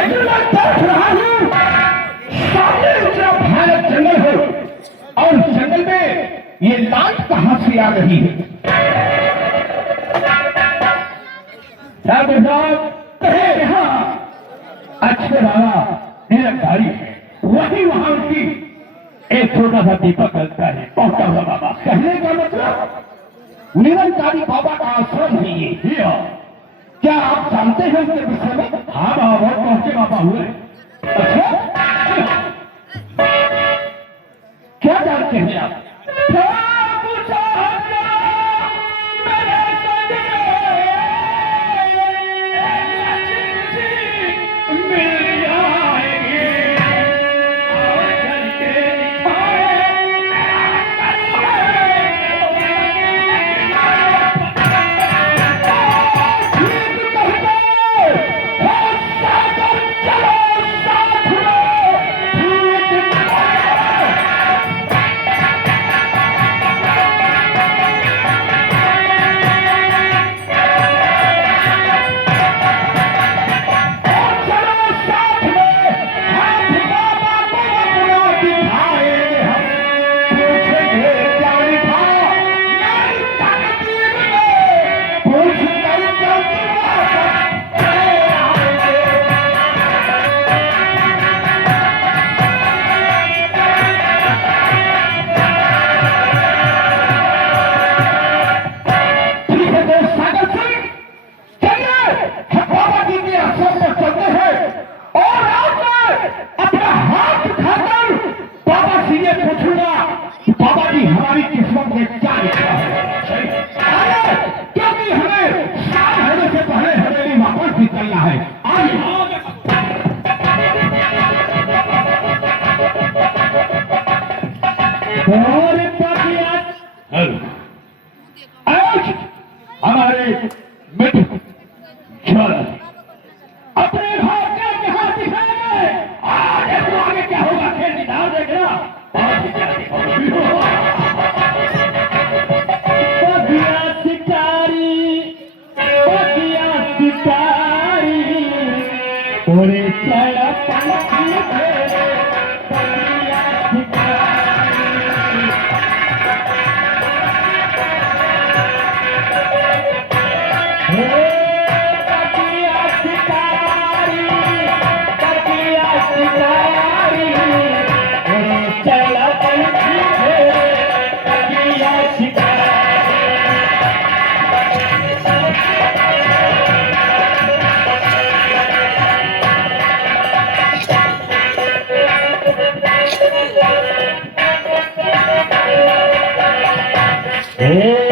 लेकिन मैं देख रहा हूं सामने इतना भयानक जंगल है और जंगल में ये लाइट कहां से आ रही है? कहे हाँ अच्छे बाबा निरंकारी है, वही वहां की एक छोटा सा दीपक जलता है पहुंचा हुआ बाबा। कहने का मतलब निरंकारी बाबा का आश्रम है ये। क्या आप जानते हैं उसके विषय में? हाँ बाबा, बहुत पहुंचे बाबा हुए। अच्छा क्या जानते हैं आप? हमारी किस्मत में क्या लिखा है, क्योंकि हमें शाम होने से पहले हवेली वापस निकलना है। हमारे मित्र अपने भाग के हाथ दिखाएंगे। आगे क्या होगा खेल निकाल देगा। Hey!